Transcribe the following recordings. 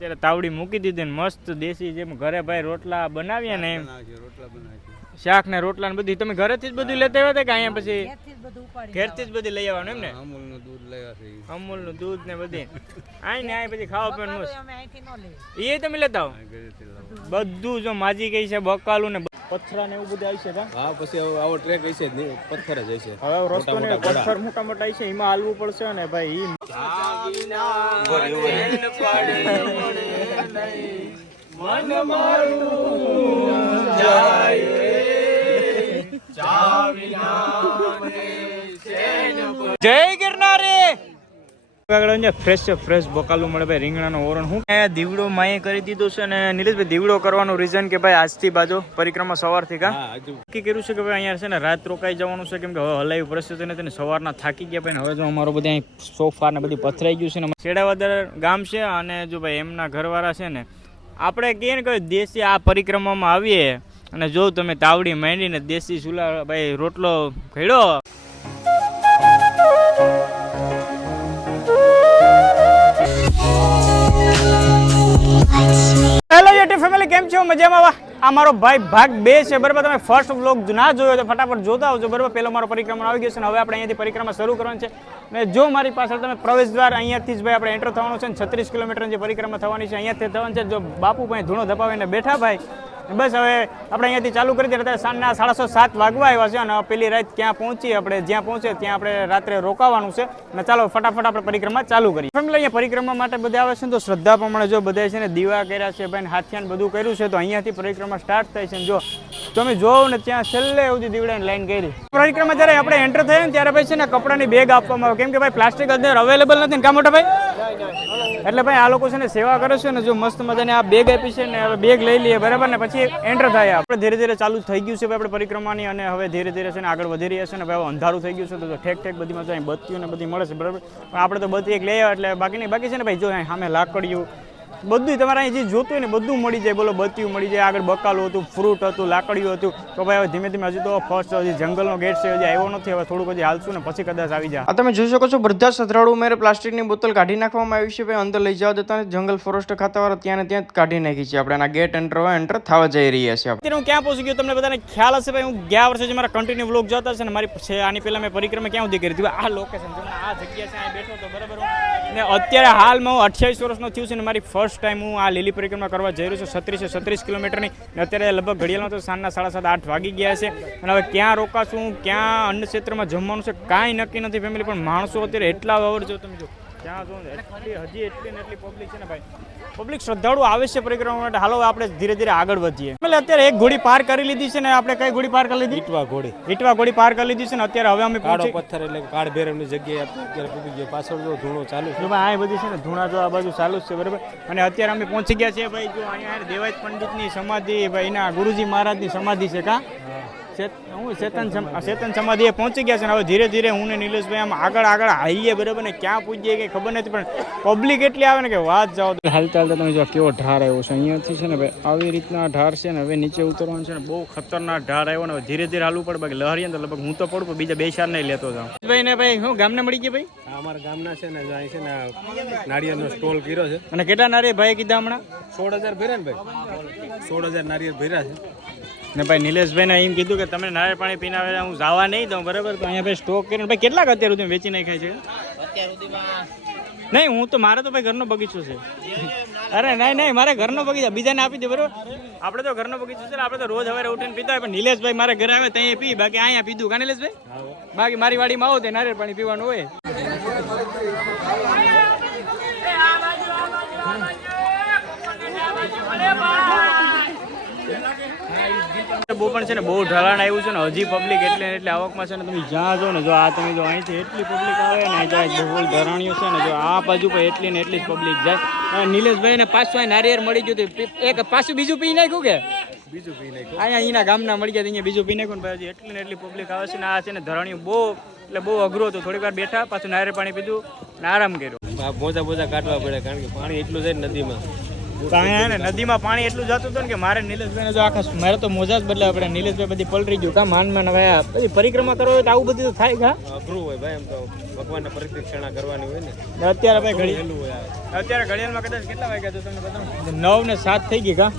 અત્યારે તાવડી મૂકી દીધી ને મસ્ત દેશી જેમ ઘરે ભાઈ રોટલા બનાવ્યા ને એમ શાક ને રોટલા ને બધું તમે ઘરેથી જ બધું લેતા આવ્યા હતા કે અહીંયા પછી ઘેરથી જ બધી લઈ આવવાનું એમ ને? અમૂલનું દૂધ લેવા અમૂલનું દૂધ ને બધી આઈ ને આઈ પછી ખાવા પીવાનું એ તમે લેતા આવો બધું જો માજી ગઈ છે બકાલું ને પથરા ને એવું બધું આવી છે. હા પછી આવો ટ્રેક હશે જ નહીં, પથ્થર જ હશે. હવે રસ્તો ને પથ્થર મોટા મોટા આવી છે એમાં હાલવું પડશે ને ભાઈ. જય ગિરનારી. ફ્રેશ બકાલું મળે ભાઈ, રીંગણાનો ઓરણ. હું દીવડો માએ કરી દીધો છે ને નીલેશભાઈ, દીવડો કરવાનું રીઝન કે ભાઈ આજથી બાજુ પરિક્રમા સવારથી નક્કી કર્યું છે કે ભાઈ અહીંયા છે ને રાત રોકાઈ જવાનું છે, કેમ કે હવે હલાવી પરિસ્થિતિ નથી, સવારના થાકી ગયા ભાઈ. હવે જો અમારો બધા સોફા ને બધી પથરાઈ ગયું છે ને. છેડાવદર ગામ છે અને જો ભાઈ એમના ઘરવાળા છે ને આપણે કહીએ ને કે દેશી આ પરિક્રમામાં આવીએ અને જો તમે તાવડી માંડીને દેશી ચૂલા ભાઈ રોટલો ખેડો. હેલો યુટ્યુબ ફેમિલી, કેમ છો? મજામાં? આ મારો ભાઈ ભાગ 2 છે બરાબર. તમે ફર્સ્ટ વ્લોગ ના જોયો તો ફટાફટ જોતા આવજો બરાબર. પહેલો મારો પરિક્રમા આવી ગયો છે ને હવે આપણે અહીંયાથી પરિક્રમા શરૂ કરવાની છે. ને જો મારી પાછળ તમે પ્રવેશ દ્વાર અહીંયાથી જ ભાઈ આપણે એન્ટર થવાનું છે ને 36 કિલોમીટરની જે પરિક્રમા થવાની છે અહીંયાથી થવાની છે. જો બાપુ ભાઈ ધૂણો ધપાવીને બેઠા ભાઈ, બસ હવે આપણે અહીંયાથી ચાલુ કરી દઈએ. અત્યારે સાંજના 6:30-7 વાગવા આવ્યા છે અને પેલી રાત ક્યાં પહોંચી આપણે, જ્યાં પહોંચે ત્યાં આપણે રાત્રે રોકાવાનું છે. અને ચાલો ફટાફટ આપણે પરિક્રમા ચાલુ કરીએ. ફેમિલી અહીંયા પરિક્રમા માટે બધા આવે છે તો શ્રદ્ધા પ્રમાણે જો બધા છે ને દીવા કર્યા છે ભાઈ, હાથિયાન બધું કર્યું છે. તો અહીંયાથી પરિક્રમા સ્ટાર્ટ થાય છે. જો તમે જોવો ને ત્યાં છેલ્લે સુધી દીવડાની લાઈન કરી. પરિક્રમા જ્યારે આપણે એન્ટર થયા ને ત્યારે ભાઈ છે ને કપડાની બેગ આપવામાં આવે, કેમ કે ભાઈ પ્લાસ્ટિક અંદર અવેલેબલ નથી ને કા મોટા ભાઈ. એટલે ભાઈ આ લોકો છે ને સેવા કરે છે ને જો મસ્ત મજાની આ બેગ આપી છે ને હવે બેગ લઈ લઈએ બરાબર ને પછી એન્ટર થાય. આપણે ધીરે ધીરે ચાલુ થઈ ગયું છે આપણે પરિક્રમાની અને હવે ધીરે ધીરે છે ને આગળ વધી રહ્યા છે ને ભાઈ અંધારું થઈ ગયું છે. તો ઠેક બધીમાં તો અહીં બત્તીઓ ને બધી મળે છે બરાબર, પણ આપણે તો બત્તી એક લઈ આવ્યા એટલે બાકી છે ને ભાઈ જો સામે લાકડીયું બધું તમારે અહીં જે જોતું હોય ને બધું મળી જાય. બોલો બત્તીઓ મળી જાય, આગળ બકાલું હતું, ફ્રૂટ હતું, લાકડીઓ હતું. તો ભાઈ હવે ધીમે ધીમે હજી તો ફર્સ્ટ હજી જંગલનો ગેટ છે, હજી આવ્યો નથી. હવે થોડુંક હજી હાલશું ને પછી કદાચ આવી જાય. તમે જોઈ શકો છો બધા શ્રદ્ધાળુ મેરે પ્લાસ્ટિકની બોતલ કાઢી નાખવામાં આવી છે ભાઈ, અંદર લઈ જવા દેતા જંગલ ફોરેસ્ટ ખાતાવાળા ત્યાં ને ત્યાં કાઢી નાખી છે. આપણે આ ગેટ એન્ટર થવા જઈ રહ્યા છે. અત્યારે હું ક્યાં પહોંચી ગયો તમને બધાને ખ્યાલ હશે ભાઈ. હું ગયા વર્ષે મારા કન્ટિન્યુ વ્લોગ જોતા છે ને મારી આની પહેલા મેં પરિક્રમા ક્યાં સુધી કરી હતી આ લોકેશન આ જગ્યા છે, અહીં બેઠો હતો બરાબર. ને અત્યારે હાલમાં હું 28 વર્ષનો થયું છે ને મારી ફર્સ્ટ ટાઈમ હું આ લીલી પરિક્રમા કરવા જઈ રહ્યો છું 36 કિલોમીટરની. અત્યારે લગભગ ઘડિયાળમાં તો સાંજના 7:30-8 વાગી ગયા છે. અને હવે ક્યાં રોકાશું, ક્યાં અન્ન ક્ષેત્રમાં જમવાનું છે કાંઈ નક્કી નથી ફેમિલી. પણ માણસો અત્યારે એટલા વાવર જો તમે જો ત્યાં જો હજી એટલી ને એટલી પબ્લિક છે ને ભાઈ. પબ્લિક શ્રદ્ધાળુ આવે છે પરિક્રમા માટે. હાલો આપણે ધીરે ધીરે આગળ વધીએ. અત્યારે એક ઘોડી પાર કરી લીધી છે ને આપણે કઈ ઘોડી પાર કરી લીધી? ઈટવા ઘોડી પાર કરી લીધી છે ને અત્યારે હવે અમે કાળો પથ્થર એટલે કાળ ભેરવની જગ્યાએ અત્યારે પૂગી ગયા. પાછળ જો ધૂણો ચાલુ છે ભાઈ, આ બધી છે ને ધૂણા જો આ બાજુ ચાલુ જ છે બરાબર. અને અત્યારે અમે પહોંચી ગયા છીએ ભાઈ જો અહીંયા દેવાયત પંડિતની સમાધિ ભાઈ ના ગુરુજી મહારાજની સમાધિ છે કા ચેતન સમાધિએ પહોંચી ગયા છે ને હવે ધીરે ધીરે હું ને નિલેશભાઈ આમ આગળ આવીએ બરાબર ને ક્યાં પૂજીએ કંઈ ખબર નથી. પણ પબ્લિક એટલી આવે ને કે વાત જાઓ. હાલતા તમે જો કેવો ઢાર આવ્યો છે અહીંયાથી છે ને ભાઈ આવી રીતના ઢાર છે ને હવે નીચે ઉતરવાનું છે ને બહુ ખતરનાક ઢાર આવ્યો ને હવે ધીરે ધીરે હાલવું પડે. બાકી લહરીએ તો લગભગ હું તો પડું પણ બીજા 2-4 નહીં લેતો જાઉં. ભાઈ ને ભાઈ હું ગામને મળી ગયા ભાઈ? અમારા ગામના છે ને અહીં છે ને નારિયેળનો સ્ટોલ કર્યો છે. અને કેટલા નારિયેળ ભાઈ કીધા હમણાં? 16,000 ભર્યા ને ભાઈ, 16,000 નારિયેળ ભર્યા છે. ને ભાઈ નિલેશભાઈને એમ કીધું કે તમે નારિયેળ પાણી પીને આવે હું જવા નહીં દઉં બરાબર. તો અહીંયા ભાઈ સ્ટોક કરીને ભાઈ કેટલાક અત્યાર સુધી વેચી નાખાય છે? અત્યાર સુધીમાં નહીં, હું તો મારે તો ભાઈ ઘરનો બગીચો છે. અરે નહીં મારે ઘરનો બગીચો બીજાને આપી દે બરોબર. આપણે તો ઘરનો બગીચો છે, આપણે તો રોજ સવારે ઉઠીને પીતા હોય. પણ નિલેશભાઈ મારે ઘરે આવે ત્યાં પી, બાકી અહીંયા પીધું કા નિલેશભાઈ? બાકી મારી વાડીમાં આવો તો નારિયેળ પાણી પીવાનું હોય. બહુ પણ છે ને બહુ ઢલાણ આવ્યું છે ને હજી પબ્લિક એટલે આવકમાં છે ને તમે જ્યાં જો ને જો આ તમે જો અહીંથી એટલી પબ્લિક આવે ને જાય બહુ ધરાણીઓ છે ને જો આ બાજુ પર એટલી ને એટલી જ પબ્લિક જાય. નિલેશભાઈ ને પાછું નારિયેળ મળી ગયું એક પાછું બીજું પી નાખ્યું કે બીજું પી નાખ્યું અહીંયા અહીંના ગામના મળી ગયા અહીંયા બીજું પી નાખ્યું ને ભાઈ એટલી ને એટલી પબ્લિક આવે છે ને આ છે ને ધરાણીઓ બહુ એટલે બહુ અઘરું હતું. થોડીક વાર બેઠા પાછું નારિયેળ પાણી પીધું ને આરામ કર્યો. મોજા કાઢવા પડે કારણ કે પાણી એટલું છે નદીમાં તો અહીંયા ને નદીમાં પાણી એટલું જતું હતું ને કે મારે નિલેશભાઈને જો આખા મારે તો મોજા જ બદલાવા પડે. નિલેશભાઈ બધી પલરી ગયું કા માન હવે આ બધી પરિક્રમા કરવા હોય તો આવું બધું તો થાય કા અઘરું હોય ભાઈ, એમ તો ભગવાનને પરિક્રમા કરવાની હોય ને. અત્યારે ભાઈ ઘડી હેલું હોય આ. અત્યારે ઘડિયાળમાં કદાચ કેટલા વાગ્યા તો તમને બતાવું 9 ને 7 થઈ ગઈ કા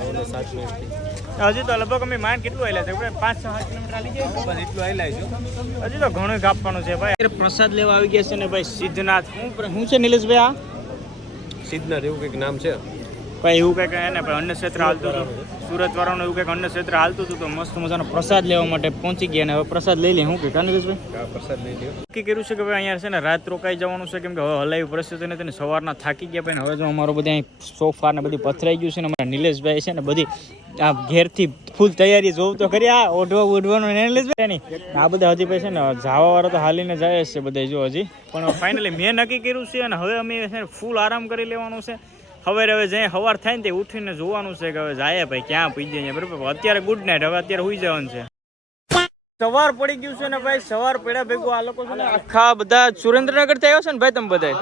9 ને 7 મિનિટ હજી તો લગભગ અમે માન કેટલું આવેલા છે 5-6 કિલોમીટર આવી જાય બસ એટલું આયલા છે. હજી તો ઘણું કાપવાનું છે ભાઈ. પ્રસાદ લેવા આવી ગયા છે ને ભાઈ સિદ્ધનાથ. શું છે નિલેશભાઈ આ સિદ્ધનાથ એવું કંઈક નામ છે ભાઈ? એવું કંઈક એને ભાઈ અન્ન ક્ષેત્ર હાલતું હતું, સુરત વાળાનું એવું કંઈક અન્ન ક્ષેત્ર હાલતું હતું તો મસ્ત મજાનો પ્રસાદ લેવા માટે પહોંચી ગયા ને હવે પ્રસાદ લઈ લે. શું કે નિલેશભાઈ આ પ્રસાદ લઈ લ્યો. નક્કી કર્યું છે કે ભાઈ અહીંયા છે ને રાત રોકાઈ જવાનું છે કેમ કે હવે હલાવી પરિસ્થિતિ નથી ને સવારના થાકી ગયા ભાઈ. હવે જો અમારો બધા અહીં સોફા ને બધી પથરાઈ ગયું છે ને અમારા નિલેશભાઈ છે ને બધી આ ઘેરથી ફૂલ તૈયારી જોવું તો કરી આ ઓઢવાનું નિલેશભાઈ નહીં આ બધા હજી ભાઈ છે ને જવા વાળા તો હાલીને જાય છે બધા જો હજી પણ ફાઇનલી મેં નક્કી કર્યું છે અને હવે અમે છે ને ફૂલ આરામ કરી લેવાનું છે. હવે જ્યાં સવાર થાય ને તે ઉઠીને જોવાનું છે કે હવે જાય ભાઈ ક્યાં પી જાય બરાબર. અત્યારે ગુડ નાઇટ, હવે અત્યારે સુઈ જવાનું છે. સવાર પડી ગયું છે ને ભાઈ. સવાર પડ્યા ભેગું આ લોકો છે ને આખા બધા સુરેન્દ્રનગર થી આવ્યો છે ને ભાઈ તમે બધા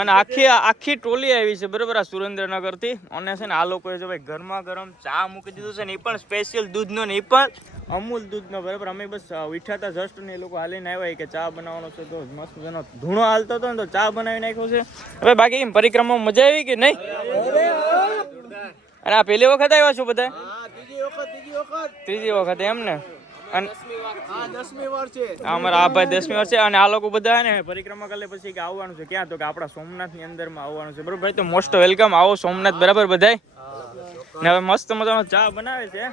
અને આખી ટોલી આવી છે બરાબર આ સુરેન્દ્રનગર થી. અને છે ને આ લોકોએ જો ભાઈ ગરમા ગરમ ચા મૂકી દીધું છે ને એ પણ સ્પેશિયલ દૂધનો ને એ પણ અમૂલ દૂધનો બરાબર. અમે બસ ઉઠ્યા હતા જસ્ટ ને એ લોકો હાલીને આવ્યા કે ચા બનાવવાનો છે તો મસ્ત મજાનો ધૂણો હાલતો હતો ને તો ચા બનાવી નાખ્યો છે. હવે બાકી પરિક્રમામાં મજા આવી કે નહીં? અને આ પહેલી વખત આવ્યા છો બધા? ત્રીજી વખત એમ ને. અમારા આ ભાઈ 10મી વાર છે અને આ લોકો બધા ને પરિક્રમા કરે પછી કે આવવાનું છે ક્યાં તો કે આપણા સોમનાથ ની અંદર માં આવવાનું છે બરોબર ભાઈ. તો મોસ્ટ વેલકમ, આવો સોમનાથ બરાબર બધાય. ને હવે મસ્ત મજાનો ચા બનાવે છે.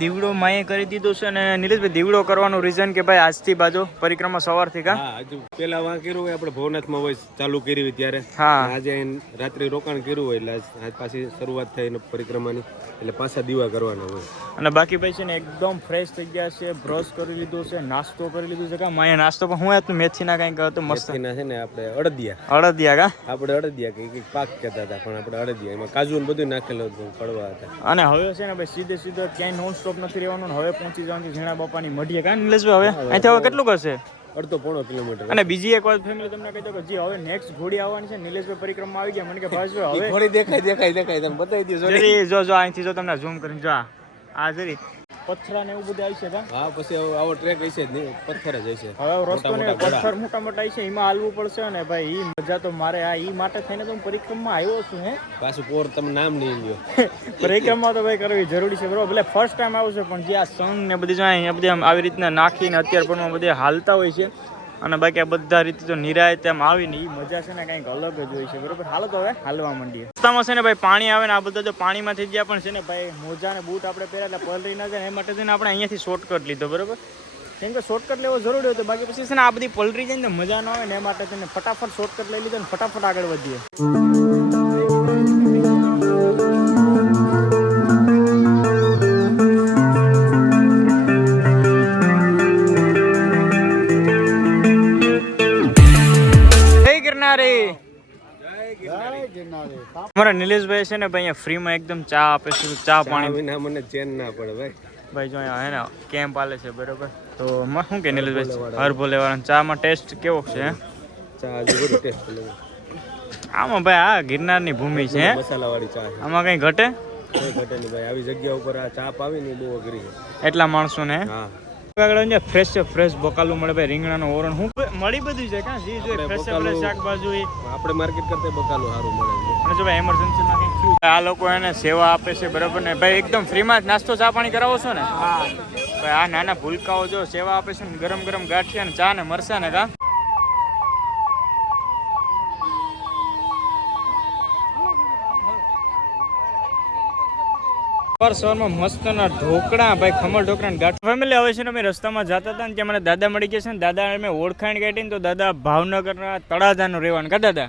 દીવડો માએ કરી દીધો છે અને નિલેશભાઈ દીવડો કરવાનું રીઝન કે ભાઈ આજથી બાજુ પરિક્રમા સવારથી કા હજુ પેલા વાં કર્યું હોય આપણે ભવનાથમાં હોય ચાલુ કરી હોય ત્યારે. આજે રાત્રે રોકાણ કર્યું હોય એટલે આજ પાછી શરૂઆત થઈ પરિક્રમાની એટલે પાછા દીવા કરવાના હોય. અને બાકી ભાઈ છે ને એકદમ ફ્રેશ થઈ ગયા છે, બ્રશ કરી લીધું છે, નાસ્તો કરી લીધું છે. કા માએ નાસ્તો પણ હું હતું મેથીના કંઈક હતું મસ્ત ના છે ને આપણે અડદિયા કા આપણે અડદિયા કંઈક પાક કહેતા હતા પણ આપણે અડદિયા એમાં કાજુ ને બધું નાખેલું હતું કડવા હતા. અને હવે છે ને ભાઈ સીધે ક્યાંય નોન સ્ટોપ નથી રહેવાનું. હવે પહોંચી જવાનું છે ઝીણા બાપાની મઢીએ કા નિલેશભાઈ? હવે અહીંથી હવે કેટલું કરશે? 1.5 કિલોમીટર. અને બીજી એક વાત ફેમિલી તમને કહી દો કે જે હવે નેક્સ્ટ ઘોડી આવવાની છે નિલેશભાઈ પરિક્રમા આવી ગયા મને કે ભાઈ હવે ઘોડી દેખાય તમે બતાવી દો. જો અહીંથી જો તમને ઝૂમ કરીને જો આ જરી પથ્થરા ને એવું બધું આવી છે કા? હા પછી આવો ટ્રેક હશે જ નહીં, પથ્થર જ હશે. હવે રસ્તો ને પથ્થર મોટા મોટા છે એમાં હાલવું પડશે ને ભાઈ. ઈ મજા તો મારે આ ઈ માટે થઈને તો હું પરિક્રમા આવ્યો છું. હે પાછું પોર તમે નામ નહીં લ્યો. પરિક્રમા તો ભાઈ કરવી જરૂરી છે બરોબર. ભલે ફર્સ્ટ ટાઈમ આવ્યો છે પણ જે આ સંગ ને બધી જો અહીંયા બધી આવી રીતના નાખીને અત્યારે પણ બધે હાલતા હોય છે અને બાકી આ બધા રીતે તો નિરાય તેમ આવીને એ મજા છે ને કંઈક અલગ જ હોય છે બરોબર. હાલો તો હવે હાલવા માંડીએ. રસ્તામાં છે ને ભાઈ પાણી આવે ને આ બધા જો પાણીમાં થઈ ગયા પણ છે ને ભાઈ મોજા ને બૂટ આપણે પહેર્યા એટલે પલરી ના જાય એ માટે છે ને આપણે અહીંયાથી શોર્ટકટ લીધો બરોબર. કેમ કે શોર્ટકટ લેવો જરૂરી હતો બાકી પછી છે ને આ બધી પલરી જાય ને મજા ન આવે ને એ માટે તેને ફટાફટ શોર્ટકટ લઈ લીધો ને ફટાફટ આગળ વધીએ. અમારા નિલેશભાઈ છે ને ભાઈ અહીંયા ફ્રીમાં એકદમ ચા આપે છે. ચા પાણી વિના મને ચેન ના પડે ભાઈ. ભાઈ જો અહીંયા હે ને કેમ્પ આલે છે બરોબર. તો શું કે નિલેશભાઈ હરભો લેવાનો ચામાં ટેસ્ટ કેવો છે? ચા હજુ બધું ટેસ્ટ લે. આમાં ભાઈ આ ગિરનારની ભૂમિ છે, મસાલાવાળી ચા છે. આમાં કઈ ઘટે? કઈ ઘટે નહીં ભાઈ. આવી જગ્યા ઉપર આ ચા પાવી ને બહુ અઘરી છે એટલા માણસો ને. હા આગળ ફ્રેશ બકાલું મળે ભાઈ. રીંગણાનું ઓરણ હું મળી બધું છે કા જે જોઈએ ફ્રેશ શાકભાજી આપણે માર્કેટ કરતા બકાલું સારું મળે છે. અને જો ભાઈ એમરજન્સીમાં કંઈક થયું આ લોકો એને સેવા આપે છે બરાબર ને ભાઈ. એકદમ ફ્રીમાં જ નાસ્તો ચા પાણી કરાવો છો ને? હા ભાઈ. આ નાના ભૂલકાઓ જો સેવા આપે છે ને ગરમ ગરમ ગાંઠિયા ને ચા ને મરસા ને કા. સવારમાં મસ્તના ઢોકળા ભાઈ, ખમણ ઢોકળા ગાંઠ ફેમિલી. હવે છે ને અમે રસ્તામાં જતા હતા ને ત્યાં મને દાદા મળી ગયા છે ને દાદા અમે ઓળખાણ કાઢીને તો દાદા ભાવનગરના તળાજાનું રહેવાનું કા દાદા?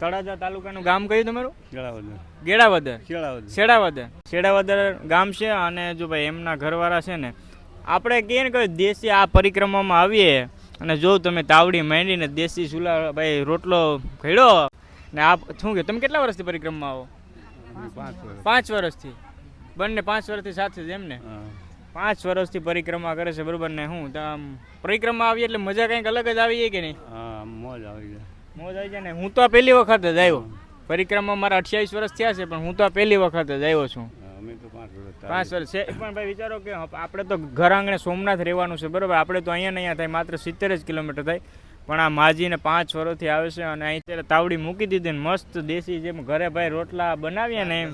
તળાજા તાલુકાનું ગામ કયું તમારું? ગેડાવદર. શેડાવદર ગામ છે. અને જો ભાઈ એમના ઘરવાળા છે ને, આપણે કહીએ ને કે દેશી આ પરિક્રમામાં આવીએ અને જો તમે તાવડી માંડીને દેશી ચૂલા ભાઈ રોટલો ખેડો ને આ શું કે તમે કેટલા વર્ષથી પરિક્રમામાં આવો? 5 વર્ષથી. બંને 5 વર્ષથી સાથે જ એમ ને? 5 વર્ષથી પરિક્રમા કરે છે બરોબર ને? હું પરિક્રમા આવી એટલે મજા કંઈક અલગ જ આવી કે નહીં? મોજ આવી જાય ને. હું તો આ પહેલી વખત જ આવ્યો પરિક્રમા. મારા 28 વર્ષ થયા છે પણ હું તો આ પહેલી વખત જ આવ્યો છું. 5 વર્ષ છે પણ ભાઈ વિચારો કે આપણે તો ઘર આંગણે સોમનાથ રહેવાનું છે બરોબર. આપણે તો અહીંયા ને અહીંયા થાય માત્ર 70 જ કિલોમીટર થાય, પણ આ માજીને 5 વર્ષથી આવે છે અને અહીં તાવડી મૂકી દીધી ને મસ્ત દેશી જેમ ઘરે ભાઈ રોટલા બનાવીએ ને એમ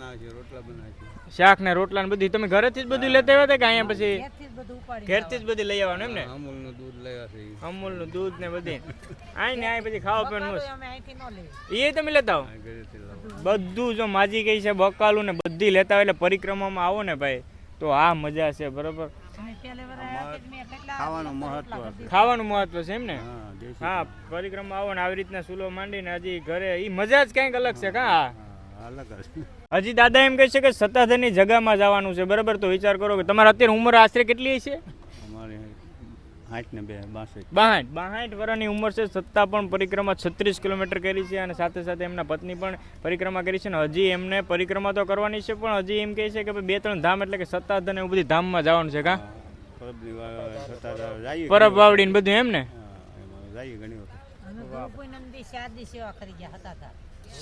શાક ને રોટલા ને બધી તમે ઘરેથી જ બધું લેતા આવ્યા હતા કે અહીંયા પછી ઘેરથી જ બધી લઈ આવવાનું એમ ને? અમૂલનું દૂધ ને બધી આઈ ને આઈ પછી ખાવા પીવાનું એ તમે લેતા આવો બધું. જો માજી કઈ છે બકાલું ને બધી લેતા હોય એટલે પરિક્રમામાં આવો ને ભાઈ તો આ મજા છે બરોબર. ખાવાનું મહત્વ છે એમ ને? હા, પરિક્રમા આવો ને આવી રીતના ચૂલો માંડીને હજી ઘરે એ મજા જ કંઈક અલગ છે. કા હજી દાદા એમ કહે છે કે સત્તાધારની જગામાં જવાનું છે બરાબર. તો વિચાર કરો કે તમારે અત્યારે ઉંમર આશરે કેટલી છે? 62 વર્ષની ઉંમર છે છતાં પણ પરિક્રમા 36 કિલોમીટર કરી છે અને સાથે સાથે એમના પત્ની પણ પરિક્રમા કરી છે ને હજી એમને પરિક્રમા તો કરવાની છે પણ હજી એમ કહે છે કે 2-3 ધામ એટલે કે સત્તાધાર એવું બધી ધામમાં જવાનું છે. કા પરબ વાવડી ને બધું એમ ને?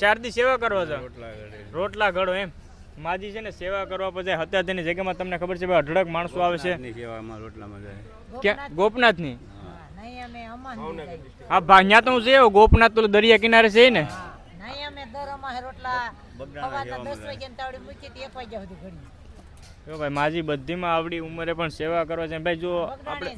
શારદી સેવા કરવા જાવ રોટલા ઘડો એમ? માજી છે ને સેવા કરવા પછી હત્યાની જગ્યામાં તમને ખબર છે ભાઈ અઢળક માણસો આવે છે. ગોપનાથ ની? હા ભાઈ ત્યાં તો હું છે ગોપનાથ તો દરિયા કિનારે છે ને? ભાઈ માજી બધીમાં આવડી ઉંમરે પણ સેવા કરવા છે ભાઈ. જો આપણે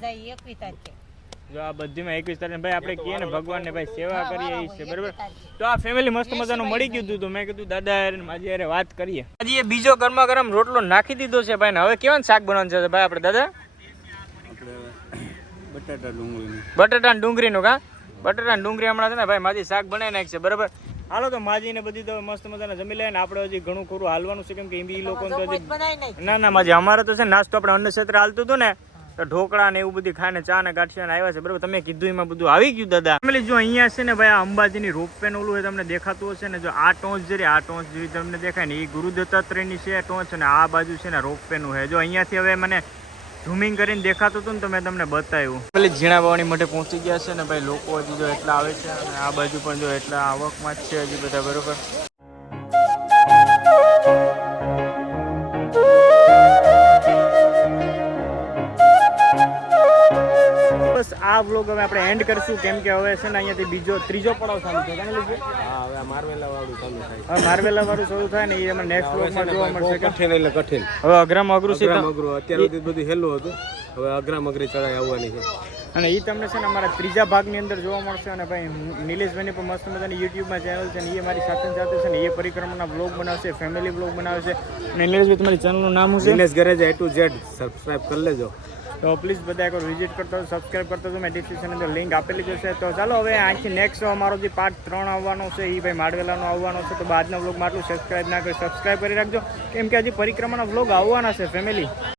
જો આ બધીમાં 21 તારીખ ભાઈ આપણે કહીએ ને ભગવાન ને ભાઈ સેવા કરીએ એ છે બરાબર. તો આ ફેમિલી મસ્ત મજાનું મળી ગયું હતું તો મેં કીધું દાદા માજી યારે વાત કરીએ. હજી એ બીજો ગરમા ગરમ રોટલો નાખી દીધો છે ભાઈ ને હવે કેવાનું શાક બનાવવાનું છે ભાઈ આપણે દાદા? બટાટા ડુંગળીનું. કા બટાટા ડુંગળી હમણાં છે ને ભાઈ માજી શાક બનાવી નાખશે બરાબર. હાલો તો માજી ને બધી તો મસ્ત મજાના જમી લે ને આપણે હજી ઘણું ખરું હાલવાનું છે કેમ કે એ લોકો તો હજી ના માજી અમારે તો છે નાસ્તો આપણે અન્ન ક્ષેત્રે હાલતું હતું ને તો ઢોકળા ને એવું બધું ખાઈને ચા ને ગાંઠિયા ને આવ્યા છે બરાબર. તમે કીધું એમાં બધું આવી ગયું દાદા. ફેમિલી જો અહીંયા છે ને ભાઈ આ અંબાજીની રોપવે નું ઓલું તમને દેખાતું હશે ને, જો આ ટોચ જરી આ ટોચ જેવી તમને દેખાય ને એ ગુરુ દત્તાત્રેયની છે ટોચ અને આ બાજુ છે ને રોપવે નું છે. જો અહીંયાથી હવે મને ઝૂમિંગ કરીને દેખાતું હતું ને તો મેં તમને બતાવ્યું. પેલી ઝીણા બાવણી માટે પહોંચી ગયા છે ને ભાઈ લોકો હજી જો એટલા આવે છે અને આ બાજુ પણ જો એટલા આવકમાં જ છે હજી બધા બરોબર. બસ આ વ્લોગ હવે આપણે એન્ડ કરશું કેમ કે હવે છે ને અહીંયાથી ત્રીજો પડાવ ચાલુ છે. હવે માર્વેલા વાળું શરૂ થાય ને એ અમે નેક્સ્ટ વ્લોગમાં જોવા મળશે. કઠિન હવે અઘરામાં અઘરું છે. અત્યારે સુધી બધું હેલું હતું હવે અઘરામ અઘરી ચડાઈ આવવાની છે અને એ તમને છે ને અમારા ત્રીજા ભાગની અંદર જોવા મળશે. અને ભાઈ નિલેશભાઈની પણ મસ્ત મજાની યુટ્યુબમાં ચેનલ છે ને એ મારી સાથે સાથે છે ને એ પરિક્રમાના વ્લોગ બનાવશે, ફેમિલી વ્લોગ બનાવે છે. અને નિલેશભાઈ તમારી ચેનલનું નામ શું છે? Nilesh Gareja A to Z. Subscribe કરી લેજો. તો પ્લીઝ બધા એકવાર વિઝિટ કરતો સબસ્ક્રાઈબ કરતો હતો. મેં ડિસ્ક્રિપ્શનની અંદર લિંક આપેલી જશે. તો ચાલો હવે અહીંથી નેક્સ્ટ અમારો જે પાર્ટ 3 આવવાનો છે એ ભાઈ માડવેલાનો આવવાનો છે. તો આજના વ્લોગમાં આટલું. સબસ્ક્રાઈબ ના કરી સબસ્ક્રાઈબ કરી રાખજો કેમ કે હજી પરિક્રમાના વ્લોગ આવવાના છે ફેમિલી.